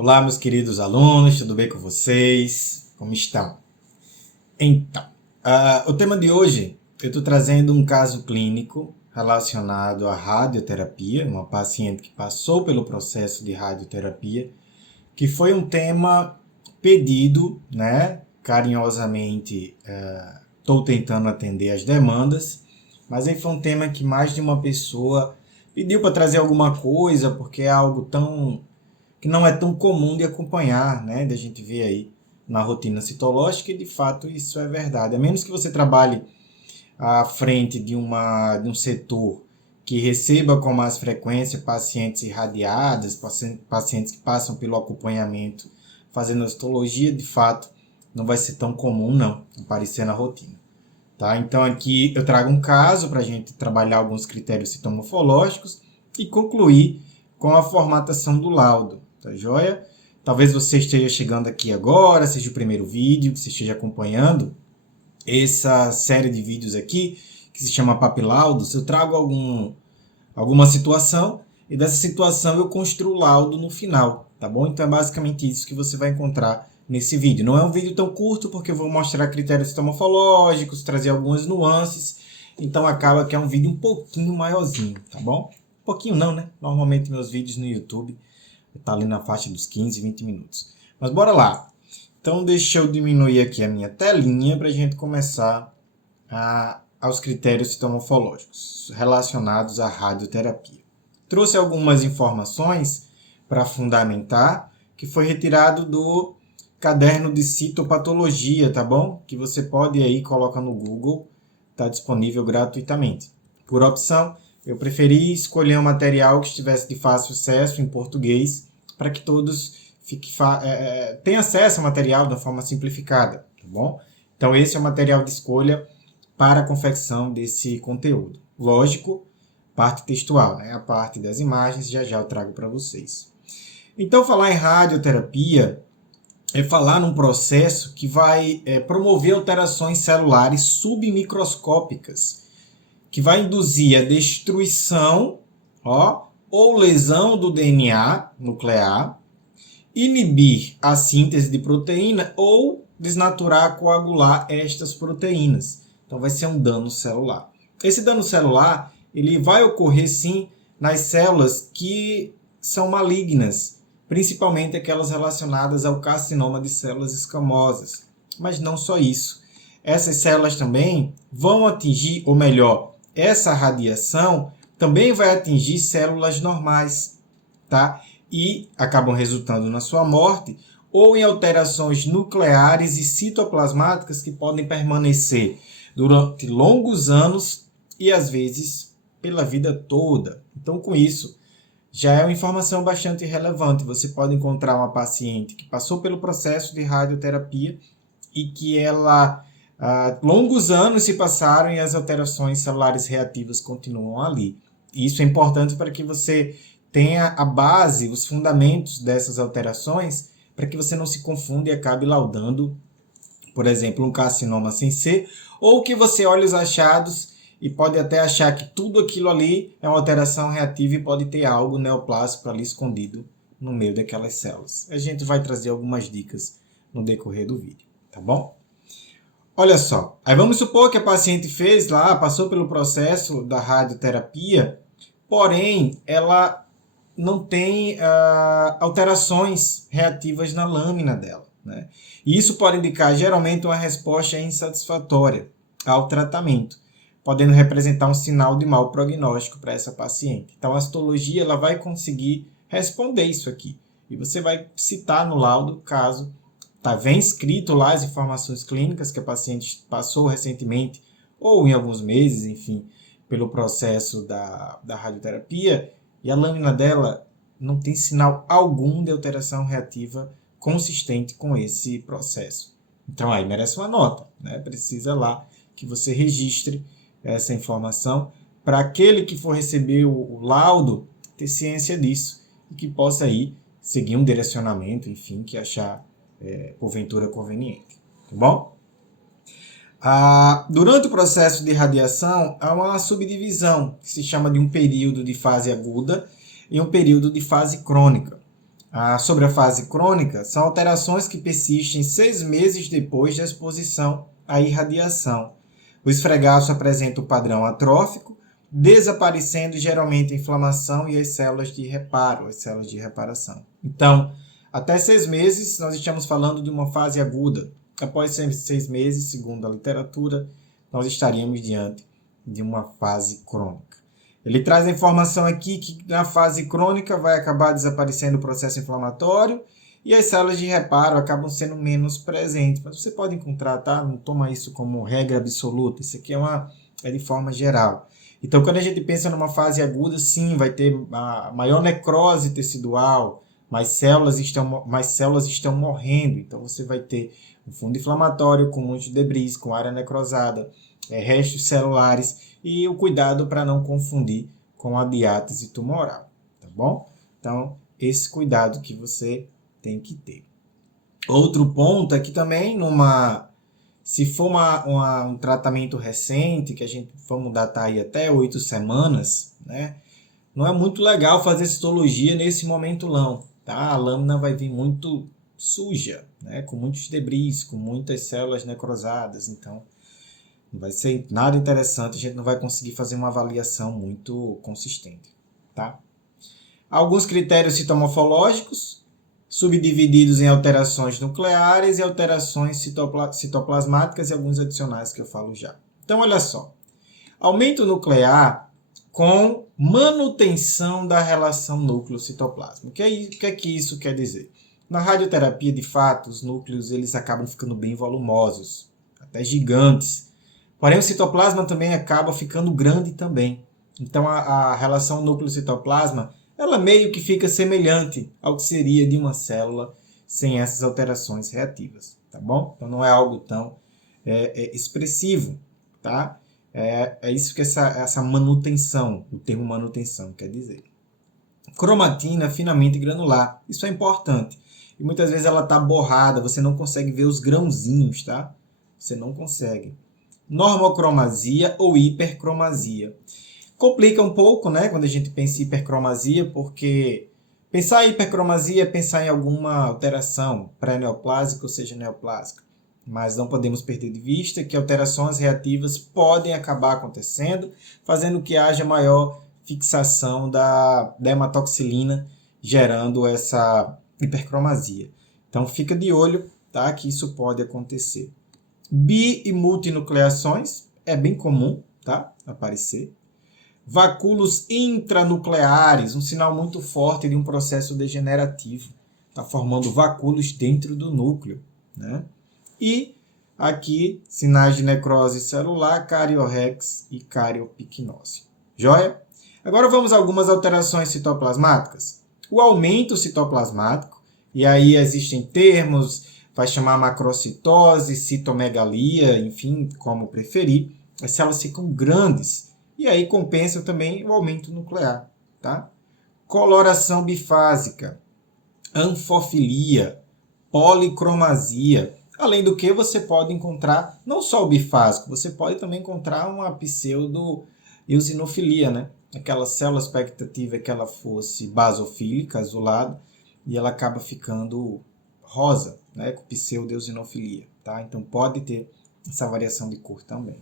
Olá, meus queridos alunos, tudo bem com vocês? Como estão? Então, o tema de hoje, eu estou trazendo um caso clínico relacionado à radioterapia, uma paciente que passou pelo processo de radioterapia, que foi um tema pedido, né? Carinhosamente, estou tentando atender as demandas, mas aí foi um tema que mais de uma pessoa pediu para trazer alguma coisa, porque é algo que não é tão comum de acompanhar, né? Da gente ver aí na rotina citológica, e de fato isso é verdade. A menos que você trabalhe à frente de um setor que receba com mais frequência pacientes irradiadas, pacientes que passam pelo acompanhamento fazendo a citologia, de fato não vai ser tão comum não aparecer na rotina. Tá? Então aqui eu trago um caso para a gente trabalhar alguns critérios citomorfológicos e concluir com a formatação do laudo. Tá joia? Talvez você esteja chegando aqui agora, seja o primeiro vídeo que você esteja acompanhando essa série de vídeos aqui, que se chama Papilaudos. Eu trago alguma situação e dessa situação eu construo o laudo no final, tá bom? Então é basicamente isso que você vai encontrar nesse vídeo. Não é um vídeo tão curto, porque eu vou mostrar critérios citomorfológicos, trazer algumas nuances, então acaba que é um vídeo um pouquinho maiorzinho, tá bom? Um pouquinho não, né? Normalmente meus vídeos no YouTube tá ali na faixa dos 15, 20 minutos. Mas bora lá. Então deixa eu diminuir aqui a minha telinha para a gente começar aos critérios citomorfológicos relacionados à radioterapia. Trouxe algumas informações para fundamentar, que foi retirado do caderno de citopatologia, tá bom? Que você pode aí colocar no Google, está disponível gratuitamente. Por opção, eu preferi escolher um material que estivesse de fácil acesso em português, para que todos tenham acesso ao material de uma forma simplificada, tá bom? Então esse é o material de escolha para a confecção desse conteúdo. Lógico, parte textual, né? A parte das imagens já eu trago para vocês. Então falar em radioterapia é falar num processo que vai promover alterações celulares submicroscópicas, que vai induzir a destruição ou lesão do DNA nuclear, inibir a síntese de proteína ou desnaturar, coagular estas proteínas. Então vai ser um dano celular. Esse dano celular ele vai ocorrer sim nas células que são malignas, principalmente aquelas relacionadas ao carcinoma de células escamosas. Mas não só isso. Essas células também vão atingir, ou melhor, essa radiação também vai atingir células normais, tá? E acabam resultando na sua morte ou em alterações nucleares e citoplasmáticas que podem permanecer durante longos anos e às vezes pela vida toda. Então, com isso, já é uma informação bastante relevante. Você pode encontrar uma paciente que passou pelo processo de radioterapia e que longos anos se passaram e as alterações celulares reativas continuam ali. E isso é importante para que você tenha a base, os fundamentos dessas alterações, para que você não se confunda e acabe laudando, por exemplo, um carcinoma sem ser, ou que você olhe os achados e pode até achar que tudo aquilo ali é uma alteração reativa e pode ter algo neoplásico ali escondido no meio daquelas células. A gente vai trazer algumas dicas no decorrer do vídeo, tá bom? Olha só, aí vamos supor que a paciente passou pelo processo da radioterapia, porém ela não tem alterações reativas na lâmina dela, né? E isso pode indicar geralmente uma resposta insatisfatória ao tratamento, podendo representar um sinal de mau prognóstico para essa paciente. Então a citologia ela vai conseguir responder isso aqui. E você vai citar no laudo caso vem escrito lá as informações clínicas que a paciente passou recentemente, ou em alguns meses, enfim, pelo processo da radioterapia, e a lâmina dela não tem sinal algum de alteração reativa consistente com esse processo. Então aí merece uma nota, né? Precisa lá que você registre essa informação para aquele que for receber o laudo ter ciência disso e que possa aí seguir um direcionamento, enfim, que achar porventura conveniente, tá bom? Durante o processo de radiação, há uma subdivisão que se chama de um período de fase aguda e um período de fase crônica. Sobre a fase crônica, são alterações que persistem 6 meses depois da exposição à irradiação. O esfregaço apresenta o padrão atrófico, desaparecendo geralmente a inflamação e as células de reparo, as células de reparação. Então, até 6 meses, nós estamos falando de uma fase aguda. Após 6 meses, segundo a literatura, nós estaríamos diante de uma fase crônica. Ele traz a informação aqui que na fase crônica vai acabar desaparecendo o processo inflamatório e as células de reparo acabam sendo menos presentes. Mas você pode encontrar, tá? Não toma isso como regra absoluta. Isso aqui é de forma geral. Então, quando a gente pensa numa fase aguda, sim, vai ter a maior necrose tecidual, mais células estão morrendo. Então, você vai ter um fundo inflamatório com muitos debris, com área necrosada, restos celulares e o cuidado para não confundir com a diátese tumoral, tá bom? Então, esse cuidado que você tem que ter. Outro ponto é que também se for um tratamento recente, que a gente vamos datar aí até 8 semanas, né? Não é muito legal fazer citologia nesse momento não, tá? A lâmina vai vir muito suja, né? Com muitos debris, com muitas células necrosadas, então não vai ser nada interessante, a gente não vai conseguir fazer uma avaliação muito consistente, tá? Alguns critérios citomorfológicos, subdivididos em alterações nucleares e alterações citoplasmáticas e alguns adicionais que eu falo já. Então, olha só. Aumento nuclear com manutenção da relação núcleo-citoplasma. O que é que isso quer dizer? Na radioterapia, de fato, os núcleos eles acabam ficando bem volumosos, até gigantes. Porém, o citoplasma também acaba ficando grande também. Então, a relação núcleo-citoplasma, ela meio que fica semelhante ao que seria de uma célula sem essas alterações reativas, tá bom? Então, não é algo tão expressivo, tá? É isso que essa manutenção, o termo manutenção quer dizer. Cromatina finamente granular, isso é importante. E muitas vezes ela está borrada, você não consegue ver os grãozinhos, tá? Você não consegue. Normocromasia ou hipercromasia. Complica um pouco, né, quando a gente pensa em hipercromasia, porque pensar em hipercromasia é pensar em alguma alteração pré-neoplásica ou seja neoplásica. Mas não podemos perder de vista que alterações reativas podem acabar acontecendo, fazendo que haja maior fixação da hematoxilina, gerando essa hipercromasia. Então fica de olho, tá, que isso pode acontecer. Bi e multinucleações é bem comum, tá, aparecer. Vacúolos intranucleares, um sinal muito forte de um processo degenerativo. Está formando vacúolos dentro do núcleo, né? E aqui, sinais de necrose celular, cariorrex e cariopicnose. Joia? Agora vamos a algumas alterações citoplasmáticas. O aumento citoplasmático, e aí existem termos, vai chamar macrocitose, citomegalia, enfim, como preferir. As células ficam grandes e aí compensa também o aumento nuclear, tá? Coloração bifásica, anfofilia, policromasia. Além do que você pode encontrar não só o bifásico, você pode também encontrar uma pseudo-eosinofilia, né? Aquela célula expectativa que ela fosse basofílica, azulada, e ela acaba ficando rosa, né? Com pseudo-eosinofilia, tá? Então pode ter essa variação de cor também.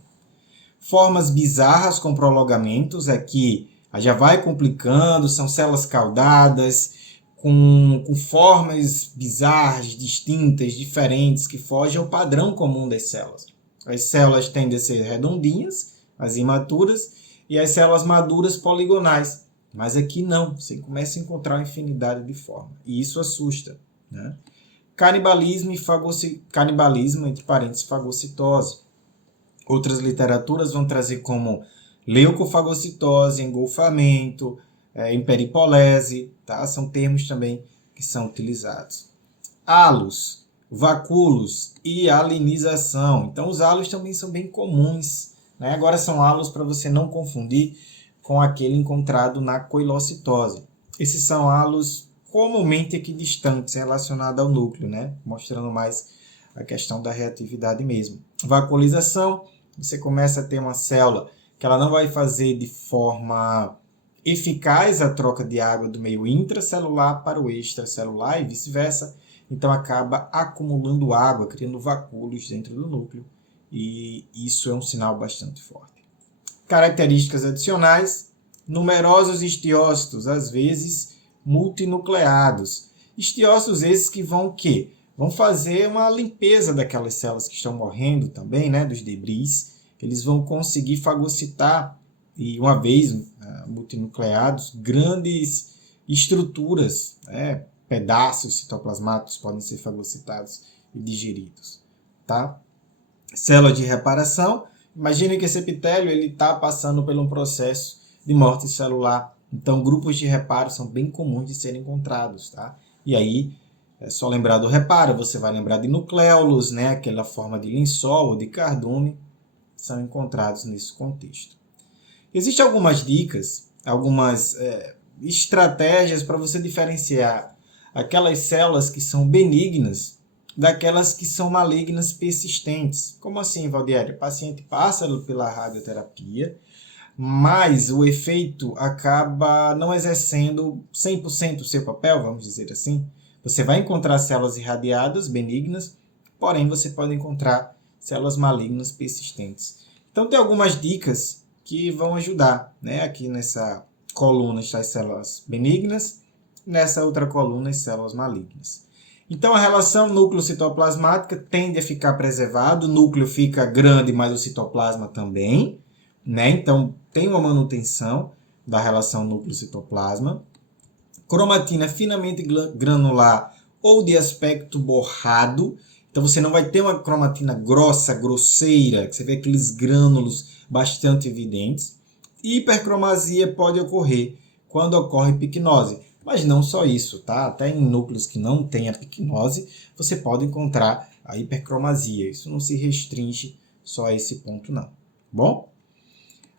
Formas bizarras com prolongamentos, aqui já vai complicando, são células caudadas, com formas bizarras, distintas, diferentes, que fogem ao padrão comum das células. As células tendem a ser redondinhas, as imaturas, e as células maduras poligonais. Mas aqui não, você começa a encontrar uma infinidade de formas, e isso assusta, né? Canibalismo e canibalismo, entre parênteses, fagocitose. Outras literaturas vão trazer como leucofagocitose, engolfamento, hiperipolese, tá? São termos também que são utilizados. Halos, vacúolos e alinização. Então, os halos também são bem comuns, né? Agora são halos para você não confundir com aquele encontrado na coilocitose. Esses são halos comumente equidistantes relacionados ao núcleo, né? Mostrando mais a questão da reatividade mesmo. Vacuolização, você começa a ter uma célula que ela não vai fazer de forma eficaz a troca de água do meio intracelular para o extracelular e vice-versa. Então acaba acumulando água, criando vacúolos dentro do núcleo, e isso é um sinal bastante forte. Características adicionais: numerosos estiócitos, às vezes multinucleados. Estiócitos esses que vão o quê? Vão fazer uma limpeza daquelas células que estão morrendo também, né, dos debris. Eles vão conseguir fagocitar, e uma vez multinucleados, grandes estruturas, pedaços citoplasmáticos podem ser fagocitados e digeridos. Tá? Célula de reparação. Imagine que esse epitélio está passando por um processo de morte celular. Então, grupos de reparo são bem comuns de serem encontrados. Tá? E aí, é só lembrar do reparo, você vai lembrar de nucléolos, né? Aquela forma de lençol ou de cardume, são encontrados nesse contexto. Existem algumas dicas, algumas estratégias para você diferenciar aquelas células que são benignas daquelas que são malignas persistentes. Como assim, Valdieri? O paciente passa pela radioterapia, mas o efeito acaba não exercendo 100% o seu papel, vamos dizer assim. Você vai encontrar células irradiadas, benignas, porém você pode encontrar células malignas persistentes. Então tem algumas dicas que vão ajudar, né? Aqui nessa coluna estão as células benignas, nessa outra coluna as células malignas. Então a relação núcleo-citoplasmática tende a ficar preservado, o núcleo fica grande, mas o citoplasma também, né? Então tem uma manutenção da relação núcleo-citoplasma. Cromatina finamente granular ou de aspecto borrado. Então você não vai ter uma cromatina grossa, grosseira, que você vê aqueles grânulos bastante evidentes. Hipercromasia pode ocorrer quando ocorre picnose. Mas não só isso, tá? Até em núcleos que não têm a picnose, você pode encontrar a hipercromasia. Isso não se restringe só a esse ponto, não. Bom?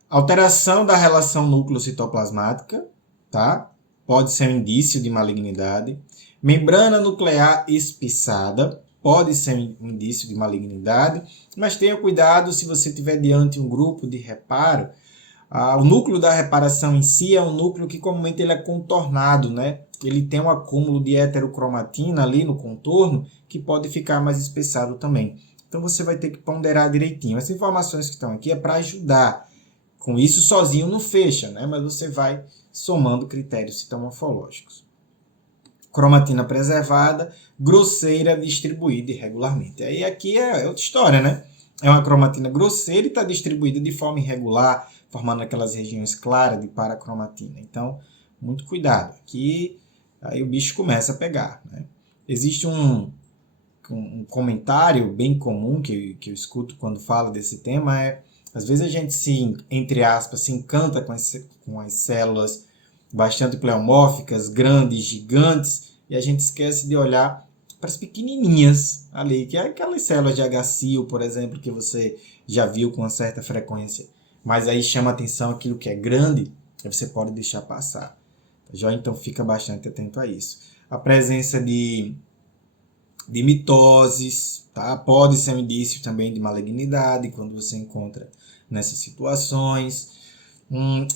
Alteração da relação núcleo-citoplasmática, tá? Pode ser um indício de malignidade. Membrana nuclear espessada, pode ser um indício de malignidade, mas tenha cuidado se você estiver diante de um grupo de reparo. O núcleo da reparação em si é um núcleo que comumente ele é contornado, né? Ele tem um acúmulo de heterocromatina ali no contorno que pode ficar mais espessado também. Então você vai ter que ponderar direitinho. As informações que estão aqui é para ajudar. Com isso sozinho não fecha, né? Mas você vai somando critérios citomorfológicos. Cromatina preservada, grosseira, distribuída irregularmente. Aí aqui é outra história, né? É uma cromatina grosseira e está distribuída de forma irregular, formando aquelas regiões claras de paracromatina. Então, muito cuidado. Aqui, aí o bicho começa a pegar, né? Existe um comentário bem comum que eu escuto quando falo desse tema, às vezes a gente entre aspas, se encanta com as células bastante pleomórficas, grandes, gigantes, e a gente esquece de olhar para as pequenininhas ali, que é aquelas células de HCl, por exemplo, que você já viu com uma certa frequência. Mas aí chama atenção aquilo que é grande, aí você pode deixar passar. Já então fica bastante atento a isso. A presença de mitoses, tá? Pode ser um indício também de malignidade quando você encontra nessas situações.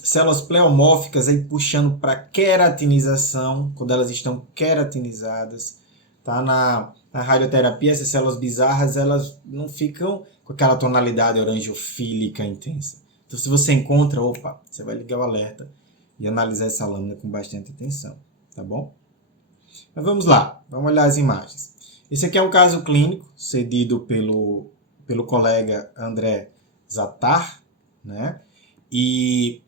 Células pleomórficas aí puxando para queratinização, quando elas estão queratinizadas. Tá? Na radioterapia, essas células bizarras elas não ficam com aquela tonalidade orangeofílica intensa. Então, se você encontra, você vai ligar o alerta e analisar essa lâmina com bastante atenção, tá bom? Mas vamos lá, vamos olhar as imagens. Esse aqui é um caso clínico cedido pelo colega André Zatar, né? E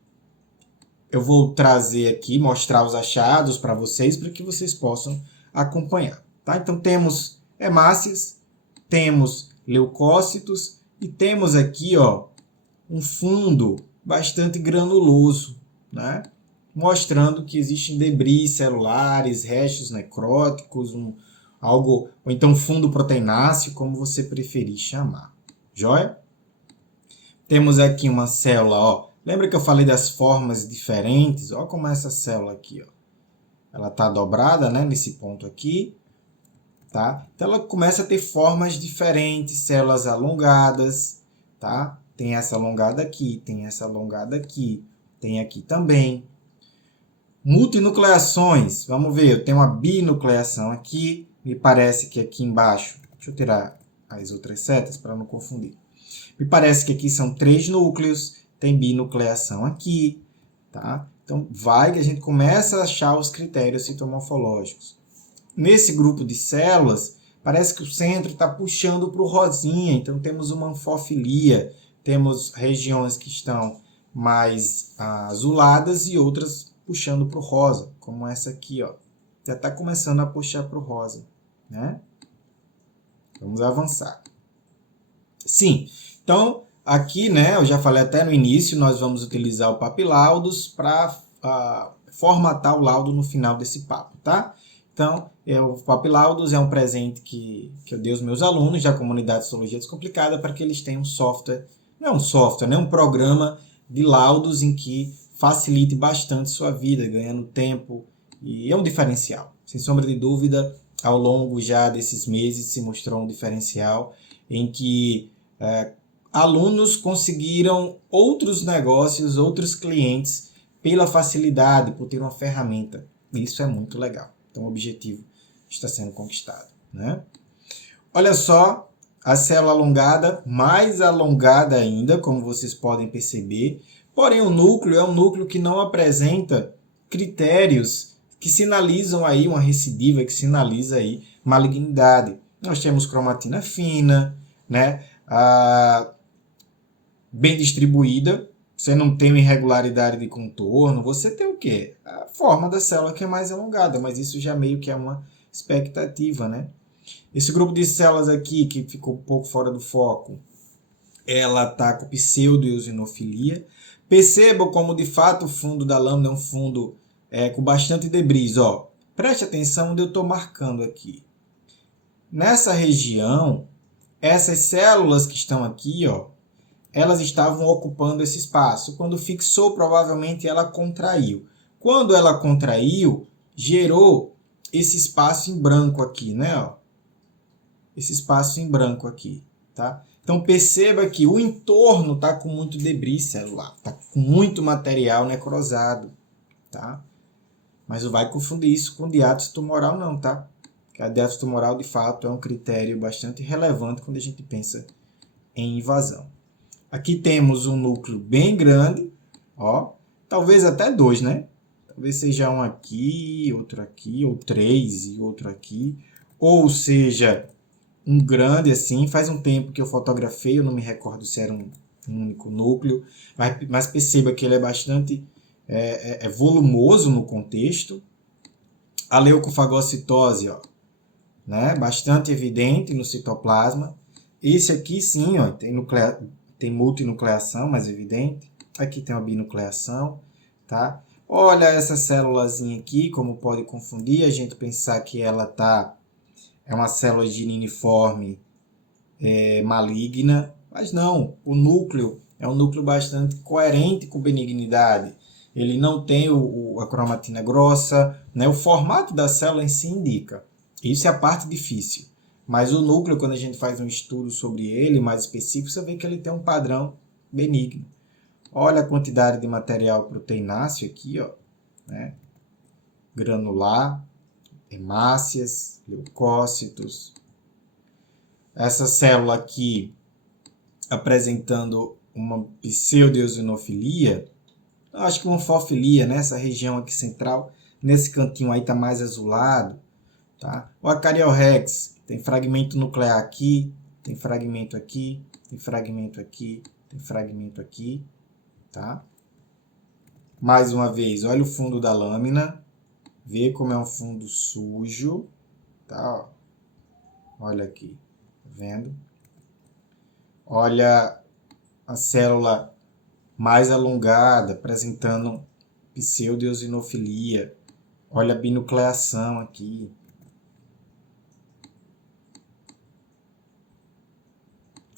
eu vou trazer aqui, mostrar os achados para vocês, para que vocês possam acompanhar. Tá? Então temos hemácias, temos leucócitos e temos aqui um fundo bastante granuloso, né? Mostrando que existem debris celulares, restos necróticos, ou então fundo proteináceo, como você preferir chamar. Joia? Temos aqui uma célula, lembra que eu falei das formas diferentes? Olha como é essa célula aqui, Ela está dobrada, né, nesse ponto aqui, tá? Então ela começa a ter formas diferentes, células alongadas, tá? Tem essa alongada aqui, tem essa alongada aqui, tem aqui também. Multinucleações, vamos ver, eu tenho uma binucleação aqui, me parece que aqui embaixo, deixa eu tirar as outras setas para não confundir. Me parece que aqui são 3 núcleos, tem binucleação aqui, tá? Então, vai que a gente começa a achar os critérios citomorfológicos. Nesse grupo de células, parece que o centro está puxando para o rosinha, então temos uma anfofilia, temos regiões que estão mais azuladas e outras puxando para o rosa, como essa aqui, ó. Já está começando a puxar para o rosa, né? Vamos avançar. Sim, então aqui, né, eu já falei até no início, nós vamos utilizar o papilaudos para formatar o laudo no final desse papo, tá? Então, o papilaudos é um presente que eu dei aos meus alunos da comunidade de Histologia Descomplicada para que eles tenham um software, não é um software, né, um programa de laudos em que facilite bastante sua vida, ganhando tempo, e é um diferencial. Sem sombra de dúvida, ao longo já desses meses se mostrou um diferencial em que alunos conseguiram outros negócios, outros clientes, pela facilidade, por ter uma ferramenta. Isso é muito legal. Então, o objetivo está sendo conquistado, né? Olha só, a célula alongada, mais alongada ainda, como vocês podem perceber. Porém, o núcleo é um núcleo que não apresenta critérios que sinalizam aí uma recidiva, que sinaliza aí malignidade. Nós temos cromatina fina, né? Bem distribuída, você não tem uma irregularidade de contorno, você tem o quê? A forma da célula que é mais alongada, mas isso já meio que é uma expectativa, né? Esse grupo de células aqui, que ficou um pouco fora do foco, ela está com pseudo-eosinofilia. Percebam como, de fato, o fundo da lâmina é um fundo com bastante debris. Ó. Preste atenção onde eu estou marcando aqui. Nessa região, essas células que estão aqui, ó, elas estavam ocupando esse espaço. Quando fixou, provavelmente ela contraiu. Quando ela contraiu, gerou esse espaço em branco aqui, né? Ó. Esse espaço em branco aqui, tá? Então perceba que o entorno está com muito debris celular, está com muito material necrosado, tá? Mas não vai confundir isso com diátese tumoral não, tá? Porque a diátese tumoral, de fato, é um critério bastante relevante quando a gente pensa em invasão. Aqui temos um núcleo bem grande, ó, talvez até 2, né? Talvez seja um aqui, ou 3 e outro aqui. Ou seja, um grande assim. Faz um tempo que eu fotografei, eu não me recordo se era um único núcleo. Mas perceba que ele é bastante volumoso no contexto. A leucofagocitose, ó, né? Bastante evidente no citoplasma. Esse aqui sim, ó, tem multinucleação, mais evidente. Aqui tem uma binucleação, tá? Olha essa célulazinha aqui, como pode confundir, a gente pensar que ela é uma célula gininiforme maligna, mas não, o núcleo é um núcleo bastante coerente com benignidade. Ele não tem a cromatina grossa, né? O formato da célula em si indica. Isso é a parte difícil. Mas o núcleo, quando a gente faz um estudo sobre ele, mais específico, você vê que ele tem um padrão benigno. Olha a quantidade de material proteináceo aqui, ó, né? Granular, hemácias, leucócitos. Essa célula aqui apresentando uma pseudo-eosinofilia, acho que uma anfofilia, né? Essa região aqui central, nesse cantinho aí está mais azulado, tá? O Acariorrex tem fragmento nuclear aqui, tem fragmento aqui, tem fragmento aqui, tem fragmento aqui, tá? Mais uma vez, olha o fundo da lâmina, vê como é um fundo sujo, tá? Olha aqui, tá vendo? Olha a célula mais alongada, apresentando pseudo-eosinofilia. Olha a binucleação aqui.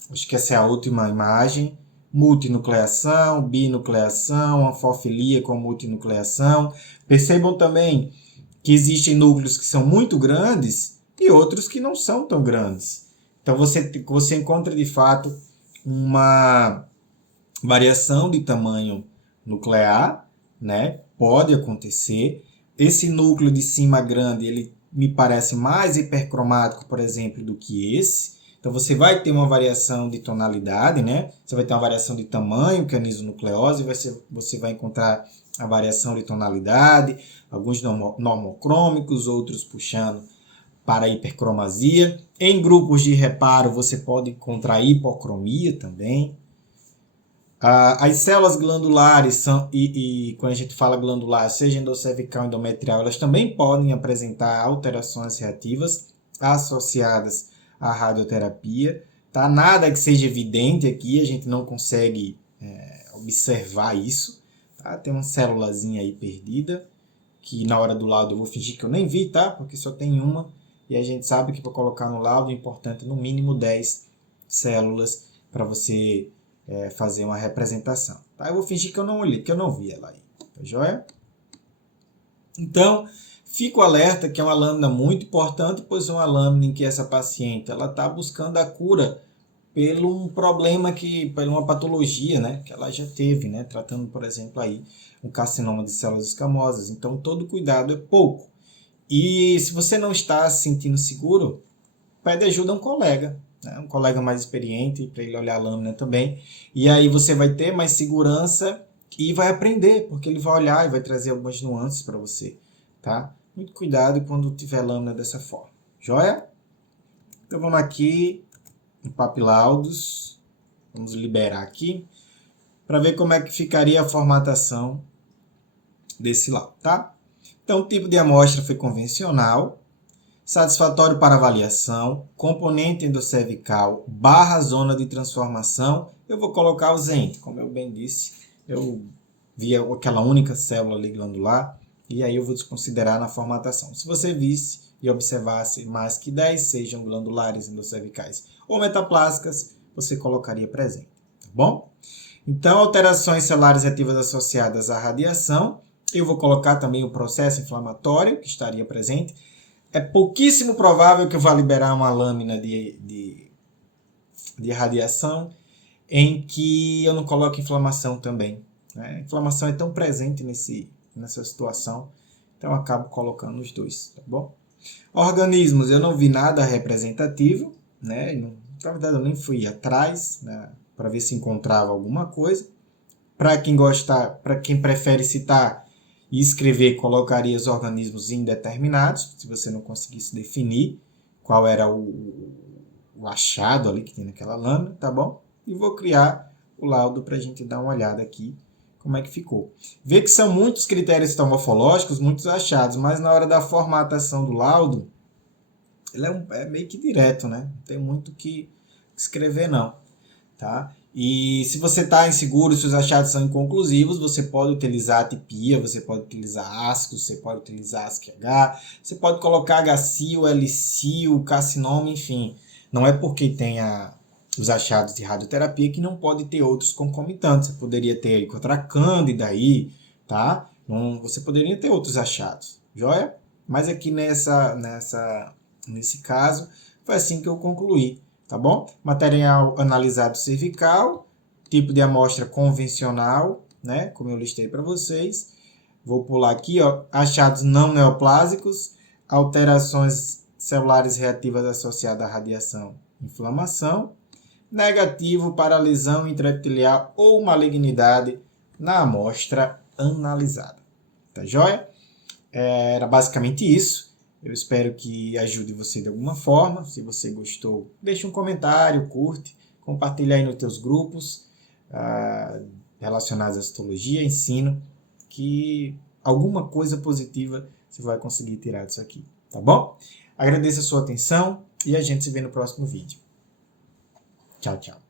Acho que essa é a última imagem. Multinucleação, binucleação, anfofilia com multinucleação. Percebam também que existem núcleos que são muito grandes e outros que não são tão grandes. Então você encontra de fato uma variação de tamanho nuclear, né? Pode acontecer. Esse núcleo de cima grande, ele me parece mais hipercromático, por exemplo, do que esse. Então, você vai ter uma variação de tonalidade, né? Você vai ter uma variação de tamanho, que é a anisonucleose, você vai encontrar a variação de tonalidade, alguns normocrômicos, outros puxando para a hipercromasia. Em grupos de reparo, você pode encontrar hipocromia também. As células glandulares são, quando a gente fala glandular, seja endocervical ou endometrial, elas também podem apresentar alterações reativas associadas à radioterapia. Tá? Nada que seja evidente aqui, a gente não consegue observar isso. Tá? Tem uma célulazinha aí perdida, que na hora do laudo eu vou fingir que eu nem vi, tá? Porque só tem uma. E a gente sabe que para colocar no laudo é importante no mínimo 10 células para você fazer uma representação. Tá? Eu vou fingir que eu não olhei, que eu não vi ela aí. Tá joia? Então, fico alerta que é uma lâmina muito importante, pois é uma lâmina em que essa paciente está buscando a cura pelo um problema, por uma patologia, né, que ela já teve, né, tratando, por exemplo, aí um carcinoma de células escamosas. Então, todo cuidado é pouco. E se você não está se sentindo seguro, pede ajuda a um colega mais experiente, para ele olhar a lâmina também. E aí você vai ter mais segurança e vai aprender, porque ele vai olhar e vai trazer algumas nuances para você, tá? Muito cuidado quando tiver lâmina dessa forma. Joia? Então vamos aqui no papilaudos. Vamos liberar aqui para ver como é que ficaria a formatação desse laudo, tá? Então o tipo de amostra foi convencional, satisfatório para avaliação, componente endocervical / zona de transformação. Eu vou colocar ausente, como eu bem disse, eu vi aquela única célula ali glandular, e aí eu vou desconsiderar na formatação. Se você visse e observasse mais que 10, sejam glandulares endocervicais ou metaplásicas, você colocaria presente, tá bom? Então, alterações celulares reativas associadas à radiação, eu vou colocar também o processo inflamatório, que estaria presente. É pouquíssimo provável que eu vá liberar uma lâmina de radiação em que eu não coloque inflamação também. Né? A inflamação é tão presente nessa situação, então eu acabo colocando os dois, tá bom? Organismos, eu não vi nada representativo, né? Na verdade eu nem fui atrás, né, para ver se encontrava alguma coisa. Para quem prefere citar e escrever, colocaria os organismos indeterminados, se você não conseguisse definir qual era o achado ali que tem naquela lâmina, tá bom? E vou criar o laudo para a gente dar uma olhada aqui como é que ficou. Vê que são muitos critérios morfológicos, muitos achados, mas na hora da formatação do laudo, ele é meio que direto, né? Não tem muito o que escrever não, tá? E se você está inseguro, se os achados são inconclusivos, você pode utilizar atipia, você pode utilizar ASCO, você pode utilizar ASCII-H, você pode colocar HCIO, LCIO, carcinoma, enfim. Não é porque tenha os achados de radioterapia que não pode ter outros concomitantes. Você poderia ter contra cândida aí, tá? Você poderia ter outros achados, joia? Mas aqui nesse caso, foi assim que eu concluí. Tá bom? Material analisado cervical, tipo de amostra convencional, né? Como eu listei para vocês. Vou pular aqui, ó, achados não neoplásicos, alterações celulares reativas associadas à radiação, inflamação, negativo para lesão intraepitelial ou malignidade na amostra analisada. Tá joia? Era basicamente isso. Eu espero que ajude você de alguma forma. Se você gostou, deixe um comentário, curte, compartilha aí nos teus grupos relacionados à citologia, ensino, que alguma coisa positiva você vai conseguir tirar disso aqui, tá bom? Agradeço a sua atenção e a gente se vê no próximo vídeo. Tchau, tchau.